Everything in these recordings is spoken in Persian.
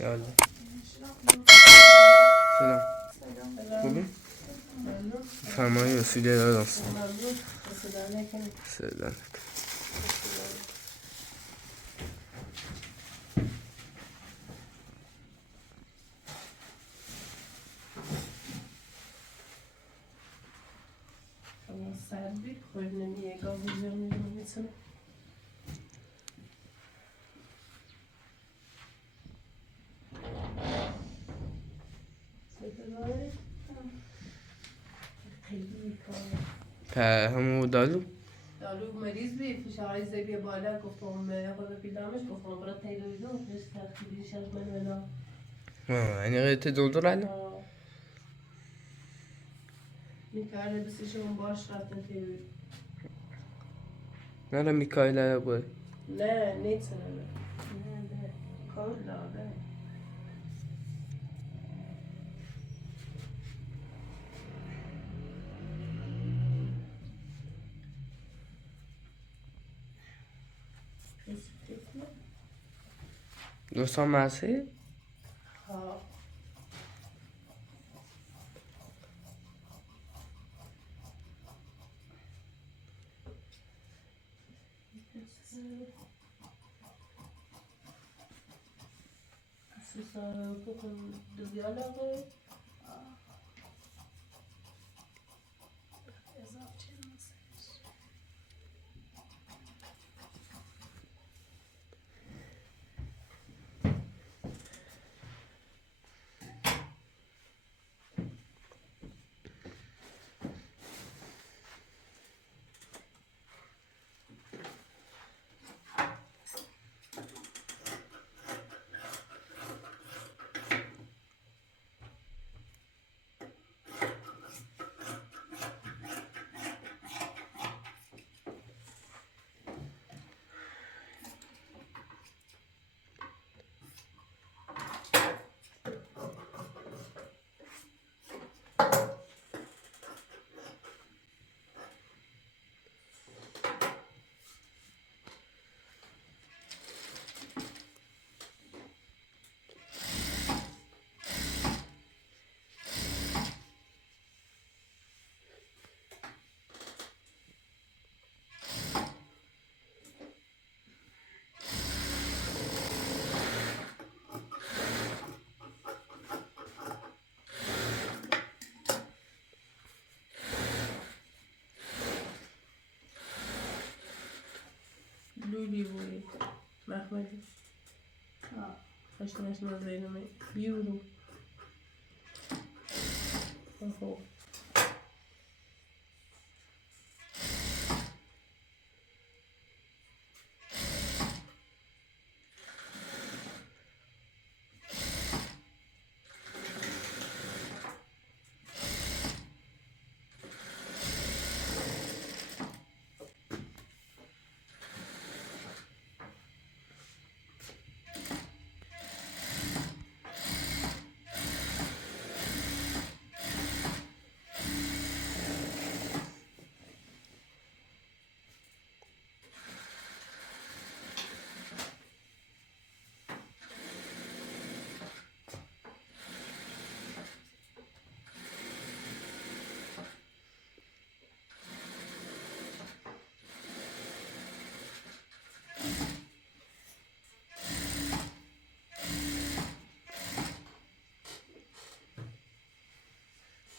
يلا سلام خوبی؟ فرمایی وسیله دار دست سلام سردی خود نمیه گاهی زمینی میتونه همو دالو مریض بی فشاری زیبی بالا گفتم خود پیدامش گفتم برای تیرویدو بهش ترکیبیش از من ولا یعنی قیمت دولدر الان میکرده بسیشون باش رفتن تیروید نه میکایل باید نه نیتونه نه کار داده دوستان مرسی ها سیسا بکن دویالاغه لولی بوی محمدی خشنش نزدیدم بیورو آهو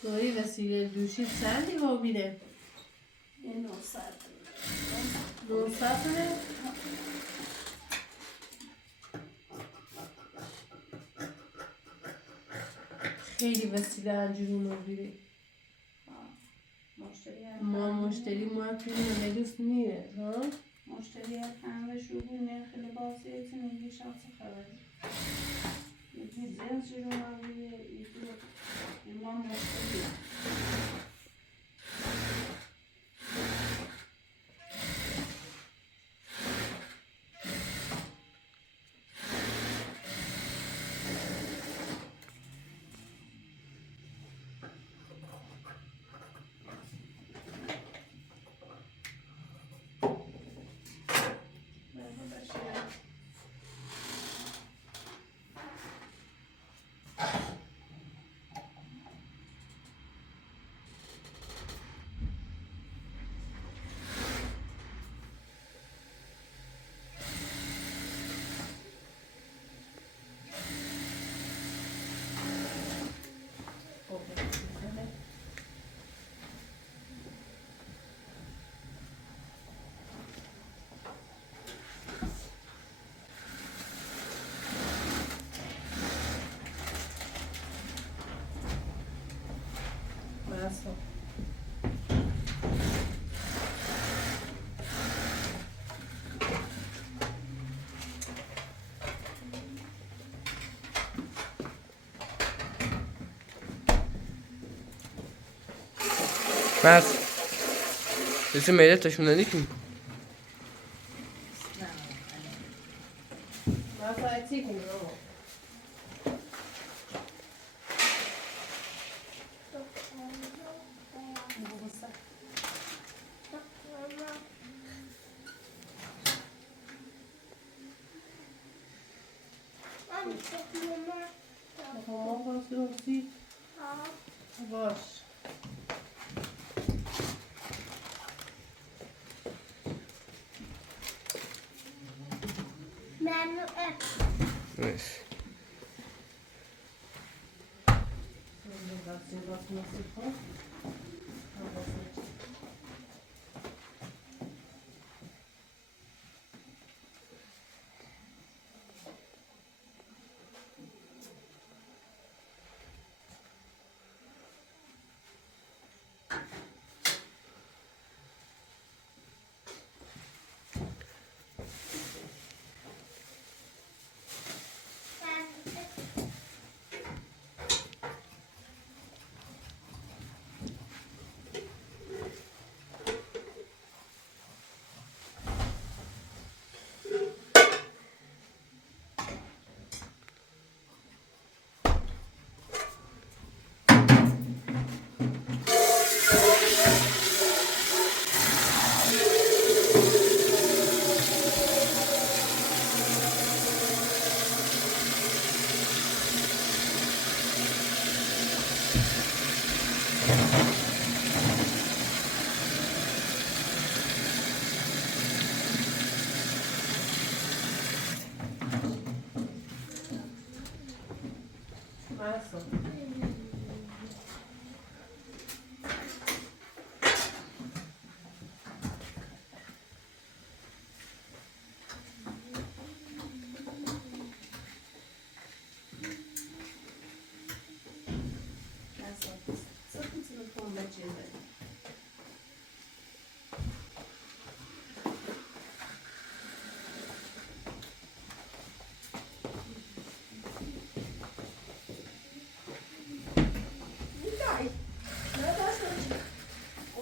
گاهی وسیله دوشی چندی ها بیره؟ یه 900 900 خیلی وسیله انجورون رو بیره ما مشتری ما کنیم نگست نیره ها؟ مشتری همه شروع نرخ لباسی ایتون یکی شخص خبری یکی جنس رو مبیره یکی ما مشتری مرد بسی میله تشوندنی کن ما ساعتی کنیم بابا. ماما باز رسید باش نیست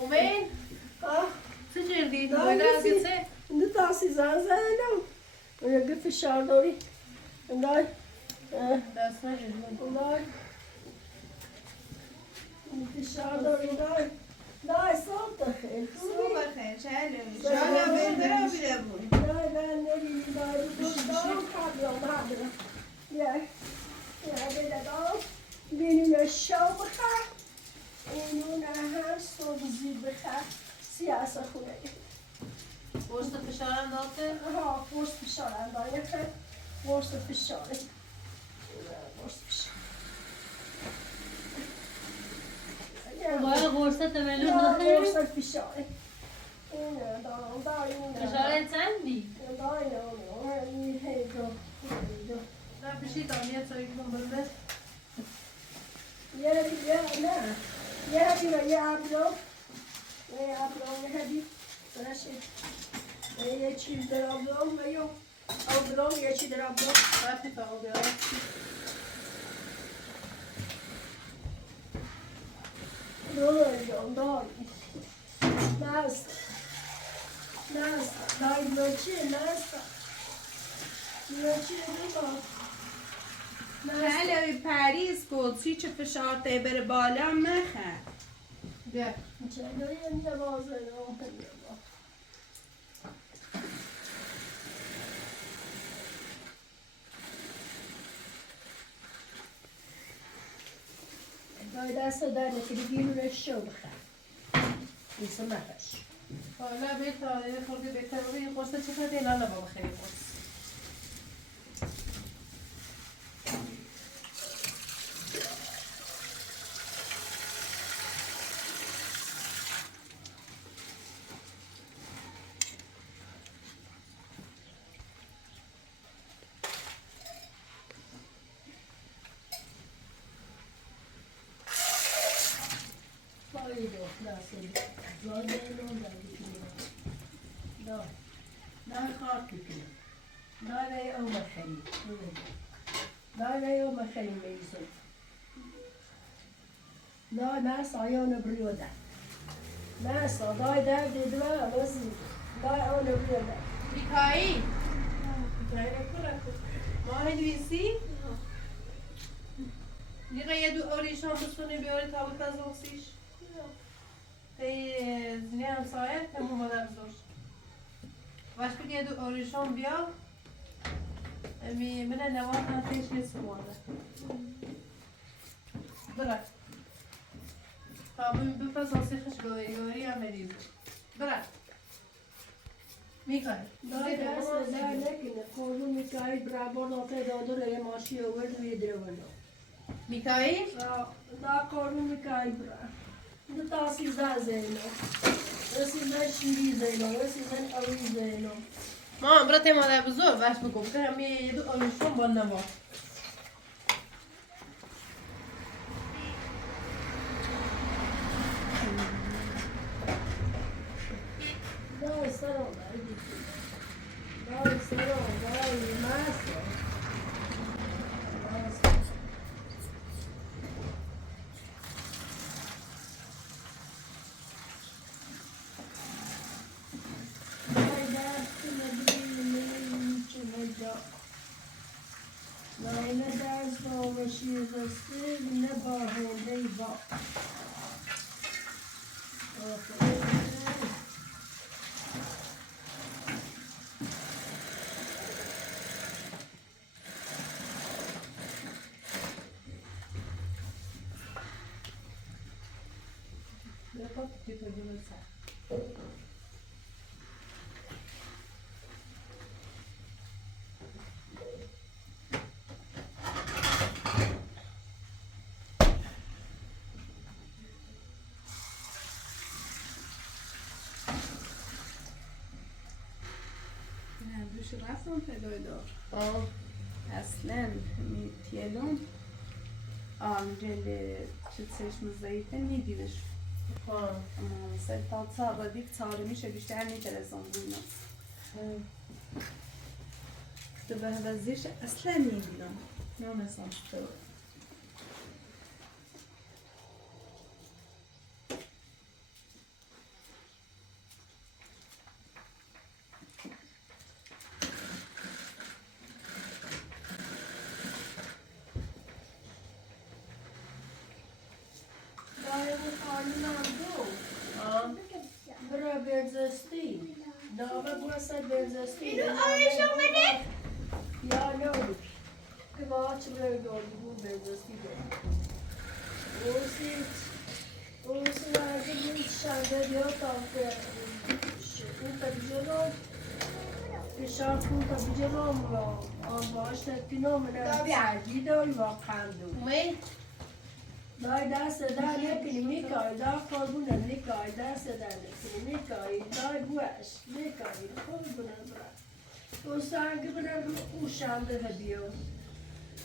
Omeen, چه کردی؟ باید عزیزه؟ نه دستی زن زنم و یه فشار داری اندای دست نگیرم اندای فشار داری اندای نه صبح خیلی صبح بخیر چهلوی شالا بهتر بیره بود نه من نمیدی داری دوستان کبیام هدرم یه بده دام بینون شام بخر اینون هم صبح زیر بخر سیاسه خونه پشت فشارم داده؟ ها پشت فشار اندای خیلی پشت فشار پشت فشار باید قرصت ملون Ja, داده؟ borsta fishare. فشار چندی؟ نه پیشی دانیه سایی کن بلده وقتی فقط بیاره چهلوی پریز بود سی چه فشار ته بره بالا مخه بیا دست در نکنی بیرونش شو بخر نیسه مخش حالا بهتر یه خورده بهتر بگه این قرصه چه کنه اینا نبا بخیری قرص Daar gaat het in. Daar ben je ook maar geen. Daar ben je ook maar geen wezen. Daar naast al jouw broer. نه صدای در دیدم بسی دای آنو بیاده میکایی ما هدویسی دیگه یه دو آریشان بسونه بیاری تابوت از اکسیش زنی همسایه تمو مادر زور واش بگه یه دو آریشان بیا من نوات نتیش یه سمانه برای تابوی بپس آسیخش گاری هم بریزه برای میکایی دای دست در نکنه کارو میکایی برابر ناته داده یه ماشی اوورد ویدره ولو میکایی دا کارو میکایی برا دو تاسی زینو رسیدن شیری زینو رسیدن اوی زینو ما برای مادر بزرگ واش بگم که همه یه دو آریشان با نوات دای سرم دای سرم دای ماسه Naime ders dolaşıyoruz, ne bahane bak. Depois que tu viu no saco. دوش رفتم پدای دار آه اصلا میتیلم جل چشم زیتون میدیدش آه مثلا تا صابدیک تاره میشه بیشتر میترسم بودم تو به وزیرش اصلا نمیدیدم نمیدونم تو Bra benzestin. Dava buasa benzestin. Ya ne olur? Kıvaç böyle oldu bu benzestin. Osi verdi bu dışarıda diyor tavke. Tabii canım. Dışarı tabii canım. Ama işte kinom ne? Tabii. Gidiyor vakandı. Mãe, Dai ders eder nekini mikay da korbuna mikay ders eder nekini mikay dai buaş mikay korbuna bırak. O sanki bana uşandı hediyor.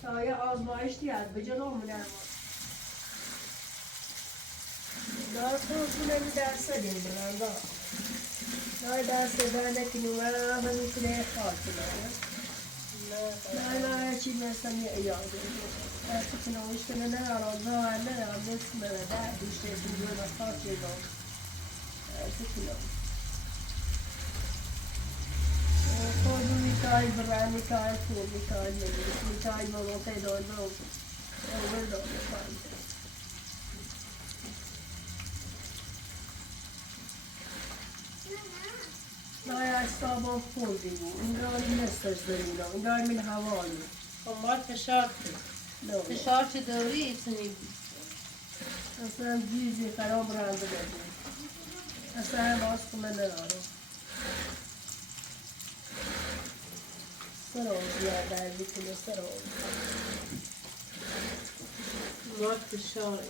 Dai azmayış diyar bıcın olmuyor ama. Dai korbuna bir ders edin bana da. Dai ders eder nekini var hani kule kalkıyor. Dai çiğne seni iade ediyor. Çıkın o işte ne aradı ne aradı smerde işte biliyor da farklı çıkın o. Kodu Mikael bırak Mikael kodu Mikael dedi Mikael molote doydu oldu. Over doydu falan. Bayağı sabah koydu bu. Ingar mesajlarıyla, ingar min havalı. onlar fechado. Fechado داری ایتونی اصلا چیزی خراب رنده بدیم اصلا باز کنه ندارم سر آزیاد دردی کنه سر آزیاد onlar fechado.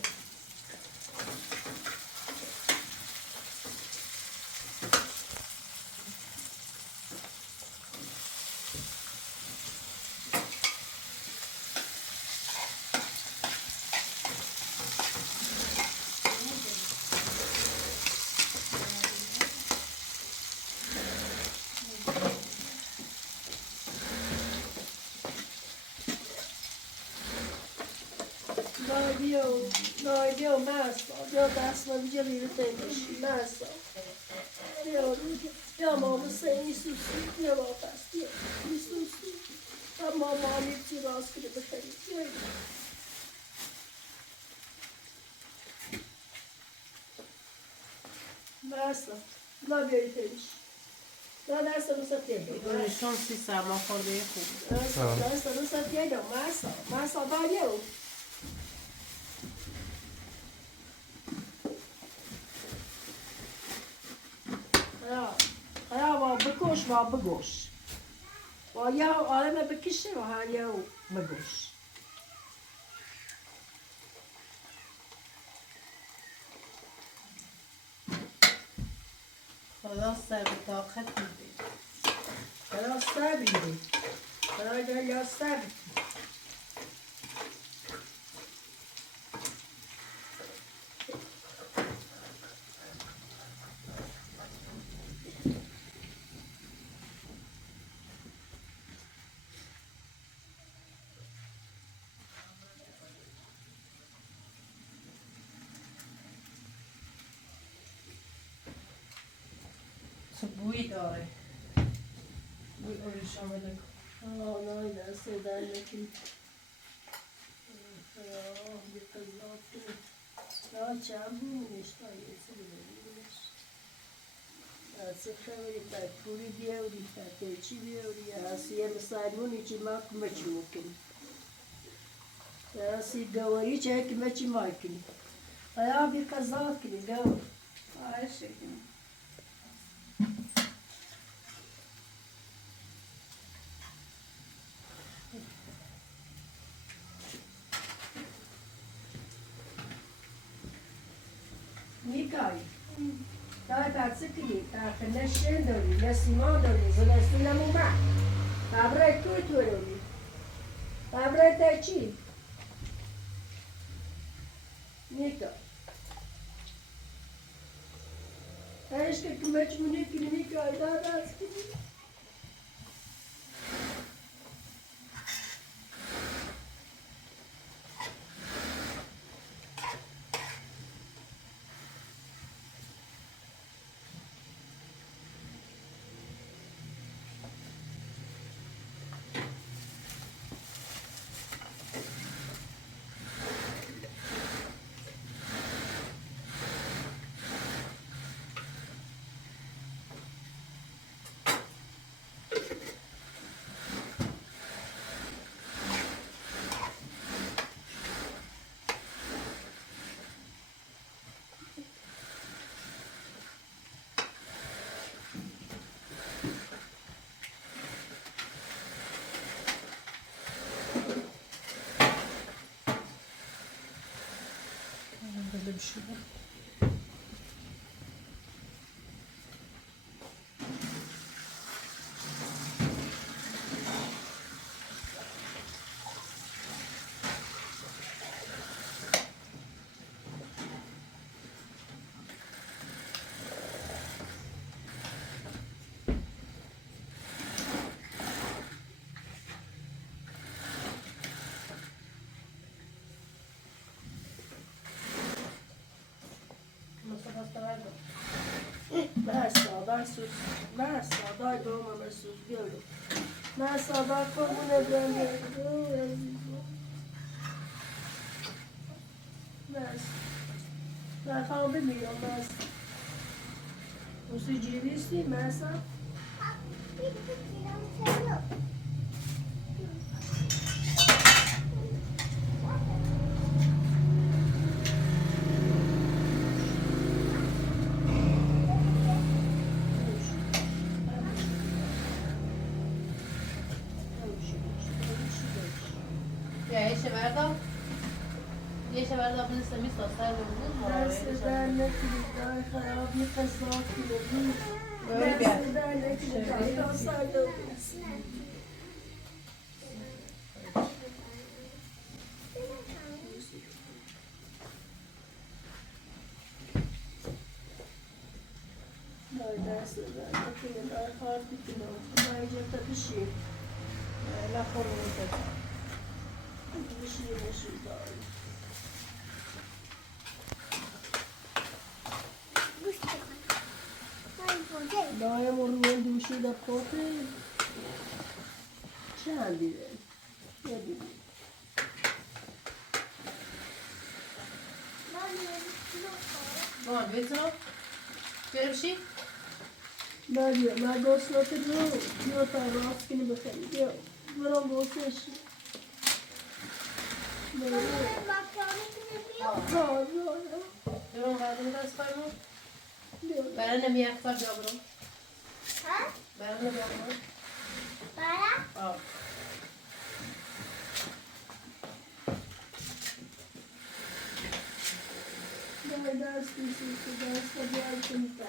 بیا مرسا بیا دست من بیا بیرون تیمشی مرسا بیا ماما سنی سوسی بیا با پس بیا سوسی اما مامی چی راست کنه بخری بیا مرسا بیا بیاری تیمشی بیا دست رو سفیده دونشون سی سرما خورده خوب دست رو سفیده مرسا بیا Ja, بکش و بگوش و یا آدم بکشه و هر یا بگوش خدا سر به طاقت میده خدا سر بیده خدا جا یا سر چه بویی داره بوی اورشان بده نه دست در نکن یه قضا کنی نه چند بومونش یه سری بومونش از خیلی پوری بیاوری پتیچی بیاوری از یه مسلمونی چی ما کمچی مکنی از دوایی چه کمچی مکنی آیا بی قضا کنی دو آره شکرم نیکای دای ترسی کنی تا نشین داری نسیمان داری زنستون نمومن بابره توی داری بابره تا چی؟ نیکا هرش که کمچ مونی کنی نیکای دای دست کنی böyle bir şey var. من سادای دومم سوز بیارم من سادای قربونه بیارم من خواهم بمیرم من موسی جیبیستی من یه شبرد آب نیست میسا سر بود دست در نکنید دای خرابی قصاد کنید دست در نکنید دای تا سر دو دای دست در نکنید دای خواهد بکنم دای جبتا بشید لخور بود بشید بشید دای دایم رو دوشی در پاته چند دیده نبیده Var, vet du något? Ska du se? بله من گوشت رو یا تا راست کنی بخری یا برام گوشتش Drar de världen där ska emot? Bären är mjäkta, jag bra. Bären är bra. Ja. در درس میسوسه درس تا بیار کنی در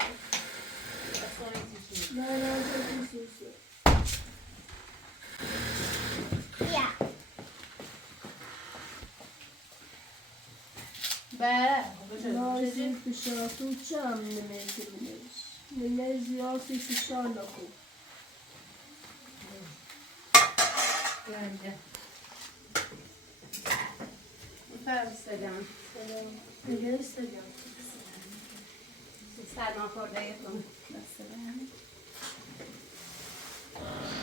Jag sa inte så. در درس میسوسه Bären. لازم فشار تو چم نمیگیرنش نمی زیادی فشار نکن Bence. Efendim selam. دیگه استگم سلمان خورده کن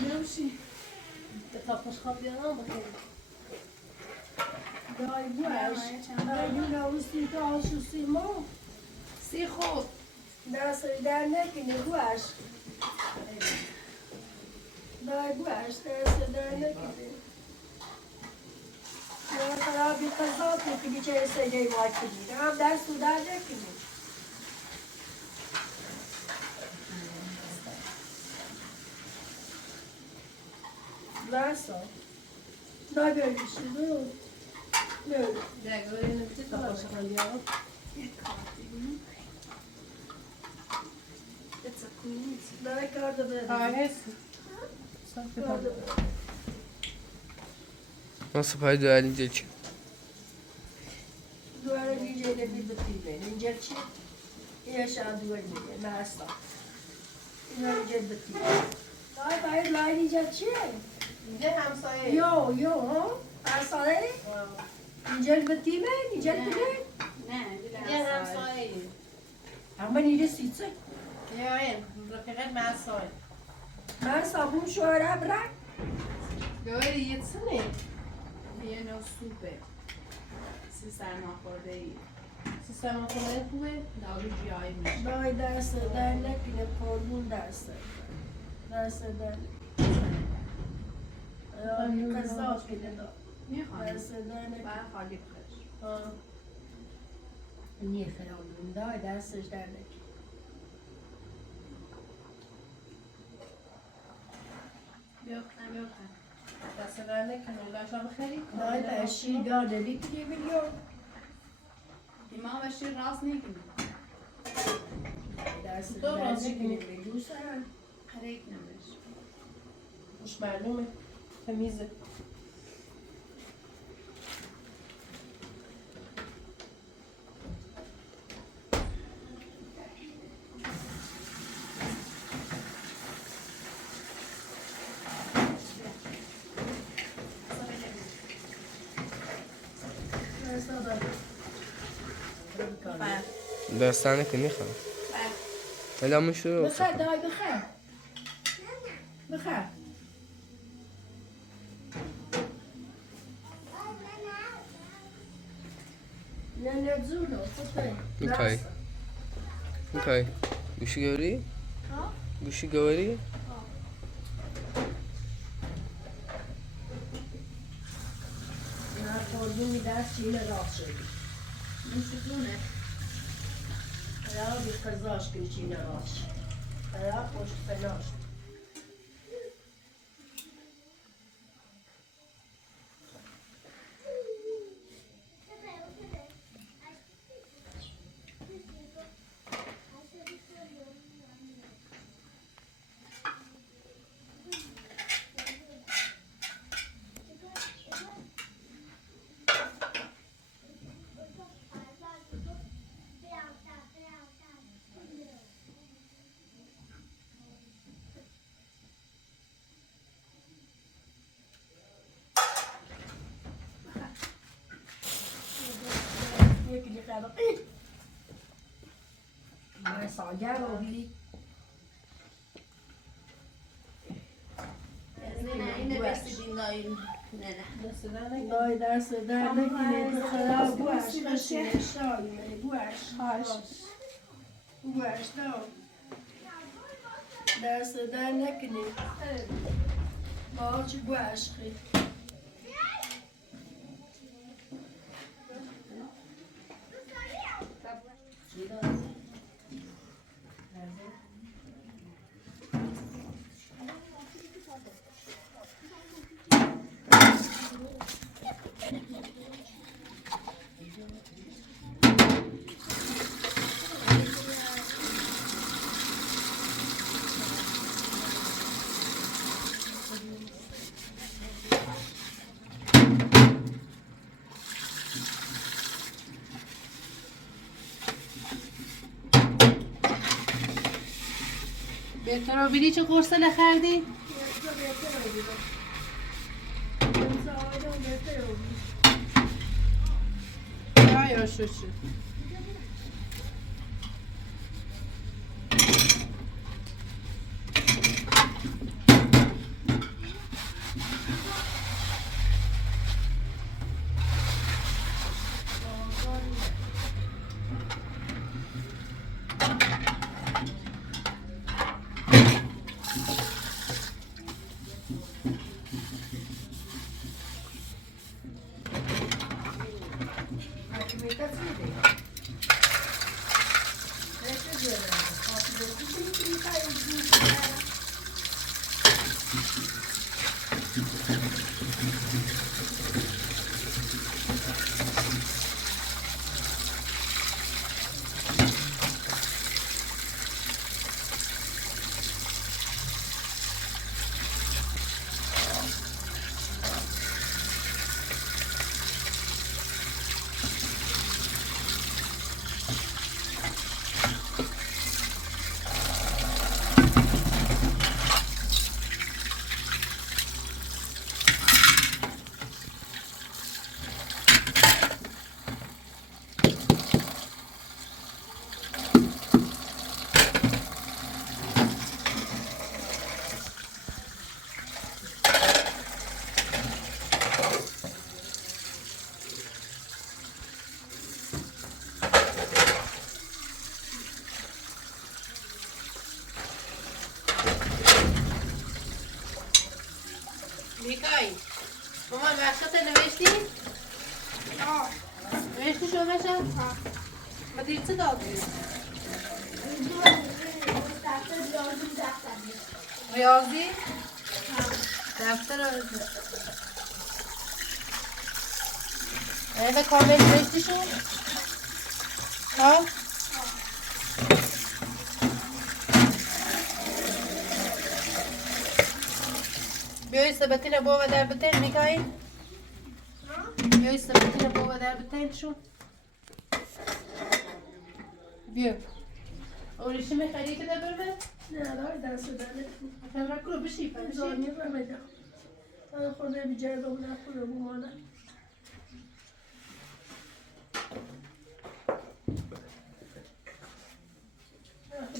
Görüşürüz. Jag tar på skapet bakayım. دای گوش دای نوستی تا آشوسی ما Se خوب. دست در نکنی گوش دای گوش دست در نکنی من خرابی قضا کنی چه استگی وای کنی هم دست در نکنی Varsa. Daha böyle işte böyle. Böyle. Det går in och titta på sig själv. Ja. Daha karda böyle. Kahve. Karda böyle. Nasıl payda öğrenecek? Duvara inceyle bir bitiyle. İncelçi. Yaşa duvar ince. Mersa. İnce bitiyle. Daha bayır layın incelçi. Det hamsaye. Yo yo ha. Mersaları. İncel bitiyle. İncel bitiyle. نه Det hamsaye. Ama niye sitse? Ja, en. Raffikat med soy. Mersa bu şu ara bırak. Jag är jättesnäll. یه نوع سوپه سلمان خورده ای Sistema kolay kuvvet. دارو جیایی میشه Daha derse dernek yine korbun derse. Derse dernek. Ya kızlar bile de. میخوام Derse dernek. برای خالی بخش Ja. Niye falan daha derse dernek. بیاختم Dessa vänner kan du läsa av själv. Daha da şey gade dikti biliyor. ایمان و شیر راست نگیم Derse Doğru, dernek azıcık yine biliyorsa. خریک نمیش مش معلومة. تمييزة. Derse da. داستانه که میخوام الان شروع بخیر دای بخیر. بخیر. نه نه زورو. میخوای میخوای گوشی گوری؟ گوشی گوری؟ Ne korbun bir ders yine rahat söylüyor. نوشتونه Ya bir kız aşkı içine rahat. Ya hoş fena aşk. Yekili kadar. Ben sager o bili. داییم نه دست در نکنه. دای درس در نکنه خراب بوش بشه شالی بوش بوش دو درس در نکنه باش بوش خیلی بهتر رو بیدی چه قرصه نخردی؟ یا شو شد میکایی مامان وقتت نوشتی؟ نوشتی شو بشم؟ ما دیر چه دادی؟ ریاضی؟ دفتر رو اینه کامل نوشتی شو؟ ها؟ بیایی سبتین بابا در بتین میکایی؟ بیایی سبتین بابا در بتین شو؟ بیا اولیشی میخری که در برمه؟ نه دای درس در نکنه تمرک رو بشی بشی زانی رو بده من خورده بی جای رو نخوره بمانه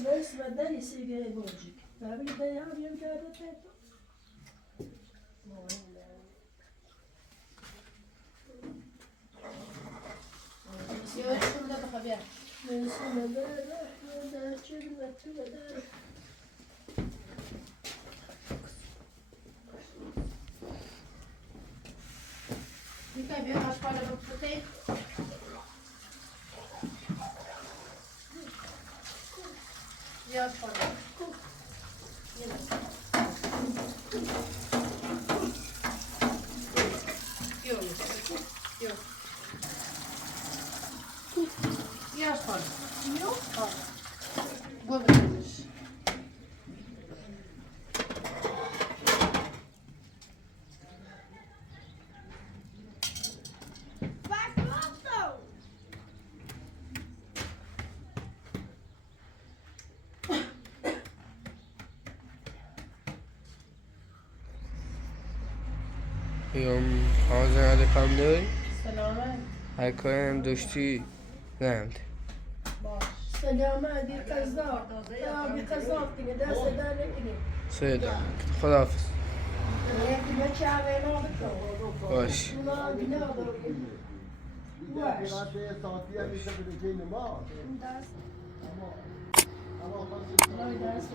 بس بدنی سیگه بوجی ببین دایم یم کرده تیتو یا شو بده بخوابیا نسونه داره چه تو داره میکایی بیا آشپاله بکشتی بیا آشپاله بیا آشپاله بو بزنش Yom ağzına da kandı. سلامت Her koyan düştü. Ramd. باش سلامه بی قضا بی قضا کنه دست در نکنه Söyle. Kudafız. Kime kahve aldık. باش Buna bile alırım. Ay, ders